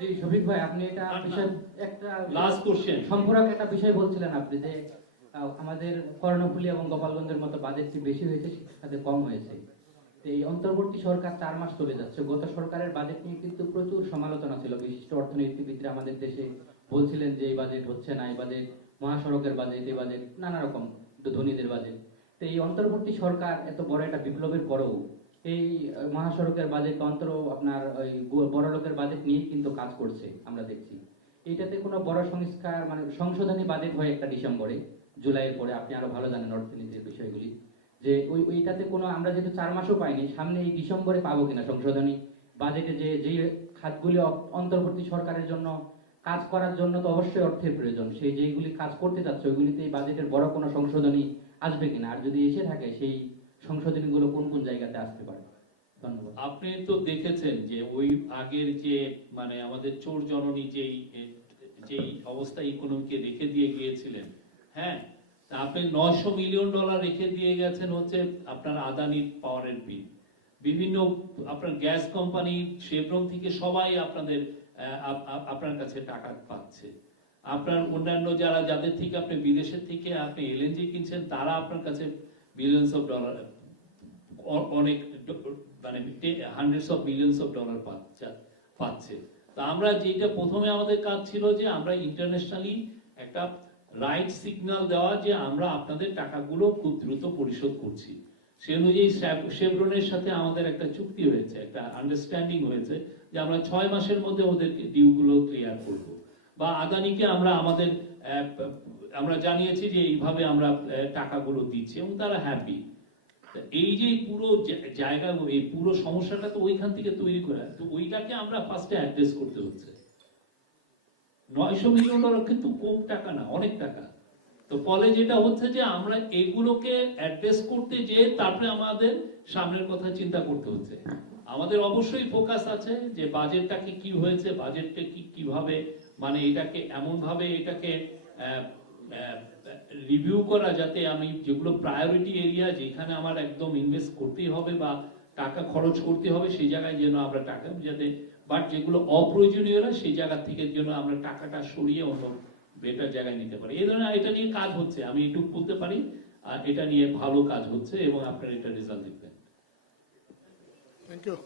জি শফিক ভাই, আপনি এটা বিষয় একটা লাস্ট কোশ্চেন সম্পূরক একটা বিষয় বলছিলেন আপনি যে আমাদের কর্ণফুলী এবং গোপালগঞ্জের মতো বাজেটটি বেশি হয়েছে, শিক্ষা খাতে কম হয়েছে। তো এই অন্তর্বর্তী সরকার 4 মাস চলে যাচ্ছে, গত সরকারের বাজেট নিয়ে কিন্তু প্রচুর সমালোচনা ছিল। বিশিষ্ট অর্থনীতিবিদরা আমাদের দেশে বলছিলেন যে এই বাজেট হচ্ছে না, এই বাজেট মহাসড়কের বাজেট, এই বাজেট নানা রকম, ধনীদের বাজেট। তো এই অন্তর্বর্তী সরকার এত বড় একটা বিপ্লবের পরেও এই মহাসড়কের বাজেট অন্তর আপনার ওই বড় লোকের বাজেট নিয়ে কিন্তু কাজ করছে আমরা দেখছি। এইটাতে কোনো বড় সংস্কার মানে সংশোধনী বাজেট হয় একটা ডিসেম্বরে, জুলাইয়ের পরে, আপনি আরো ভালো জানেন অর্থনীতির বিষয়গুলি, যে ওইটাতে কোনো আমরা যেহেতু 4 মাসও পাইনি, সামনে এই ডিসেম্বরে পাবো কিনা সংশোধনী বাজেটে, যে যেই খাতগুলি অন্তর্বর্তী সরকারের জন্য কাজ করার জন্য তো অবশ্যই অর্থের প্রয়োজন, সেই যেইগুলি কাজ করতে যাচ্ছে ওইগুলিতে এই বাজেটের বড় কোনো সংশোধনী আসবে কিনা, আর যদি এসে থাকে সেই সংশোধনীগুলো কোন কোন জায়গাতে আসতে পারে। ধন্যবাদ। আপনি তো দেখেছেন যে ওই আগের যে মানে আমাদের চোর জননী যেই অবস্থা ইকোনমিকে রেখে দিয়ে গিয়েছিলেন, হ্যাঁ, তা আপনি $900 মিলিয়ন রেখে দিয়ে গেছেন হচ্ছে আপনার আদানির পাওয়ারের বিল। বিভিন্ন আপনার গ্যাস কোম্পানি শেভরন থেকে সবাই আপনার কাছে টাকা পাচ্ছে। আপনার অন্যান্য যাদের থেকে আপনি বিদেশের থেকে আপনি এলএনজি কিনছেন, তারা আপনার কাছে বিলিয়নস অফ ডলার, অনেক মানে hundreds of billions of dollar পাচ্ছে। তা আমরা যেটা প্রথমে আমাদের কাজ ছিল যে আমরা ইন্টারন্যাশনালি একটা রাইট সিগন্যাল দেওয়া যে আমরা আপনাদের টাকাগুলো খুব দ্রুত পরিশোধ করছি। সে অনুযায়ী শেভরনের সাথে আমাদের একটা চুক্তি হয়েছে, একটা আন্ডারস্ট্যান্ডিং হয়েছে যে আমরা 6 মাসের মধ্যে ওদেরকে ডিউগুলো ক্লিয়ার করব। বা আদানিকে আমরা জানিয়েছি যে এইভাবে আমরা টাকাগুলো দিচ্ছি এবং তারা হ্যাপি। এই যে পুরো জায়গা, এই পুরো সমস্যাটা তো ওইখান থেকে তৈরি করে, তো ওইটাকে আমরা ফার্স্টে অ্যাড্রেস করতে হচ্ছে। $900 মিলিয়ন কিন্তু কম টাকা না, অনেক টাকা। তো ফলে যেটা হচ্ছে যে আমরা এগুলোকে অ্যাড্রেস করতে যেয়ে তারপরে আমাদের সামনের কথা চিন্তা করতে হচ্ছে। আমাদের অবশ্যই ফোকাস আছে যে বাজেটটাকে কি হয়েছে, বাজেটটা কিভাবে মানে এটাকে এমন ভাবে এটাকে রিভিউ করা যাতে আমি যেগুলো প্রায়োরিটি এরিয়া, যেখানে আমার একদম ইনভেস্ট করতেই হবে বা টাকা খরচ করতে হবে, সেই জায়গায় যেন আমরা টাকা যাতে, বাট যেগুলো অপ্রয়োজনীয় না সেই জায়গা থেকে যেন আমরা টাকাটা সরিয়ে অন্য বেটার জায়গায় নিতে পারি। এই ধরনের এটা নিয়ে কাজ হচ্ছে, আমি এটুকু বলতে পারি। আর এটা নিয়ে ভালো কাজ হচ্ছে এবং আপনারা এটা রেজাল্ট দেখবেন। Thank you.